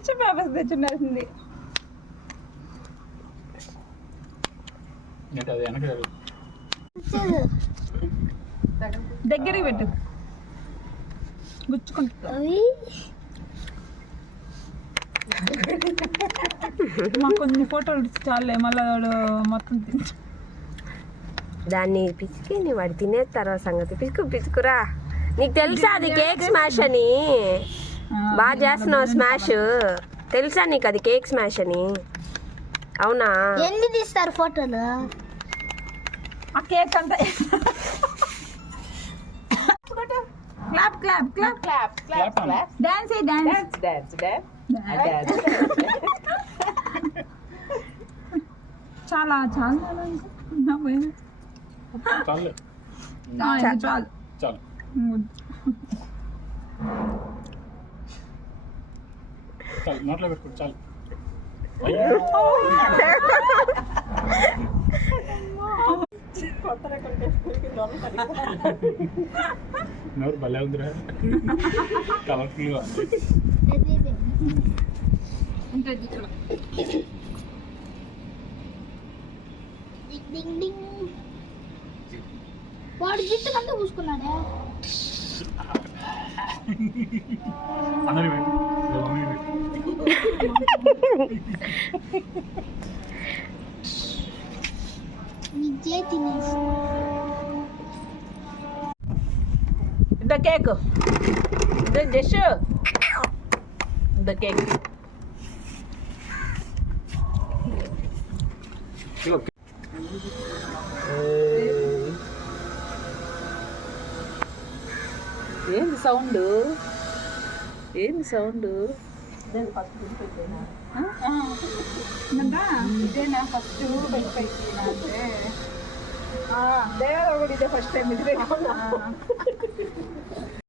Tissue papers తెచ్చుండాల్సింది. దగ్గరికి పెట్టు, గుచ్చుకుంటా. మాకు కొన్ని ఫోటోలు చాలే, మళ్ళీ వాడు మొత్తం తింటా. దాన్ని పిసికి నీ వాడు తినే తర్వాత సంగతి. పిసుకురా. నీకు తెలుసా అది కేక్ స్మాష్ అని? బాగా చేస్తున్నావు స్మాష్. తెలుసా నీకు అది కేక్ స్మాష్ అని? అవునా? ఎన్ని తీస్తారు ఫోటోలు? ఆ కేక్ అంతా clap clap clap clap clap clap. Dance dance dance dance. చాలా చాలా చాలు చాలు చాలు. నోట్లో పెట్టుకోండి చాలు. నోరు భలే ఉందిరా, కలర్ఫుల్గా వాడు జిట్టు కంటే పూసుకున్నాడే. The cake. The dish. The cake. ఏంది సౌండ్? ఏంది సౌండ్? ఇదేనా ఫస్ట్ దేవరా కూడా ఇదే ఫస్ట్ టైం ఇది.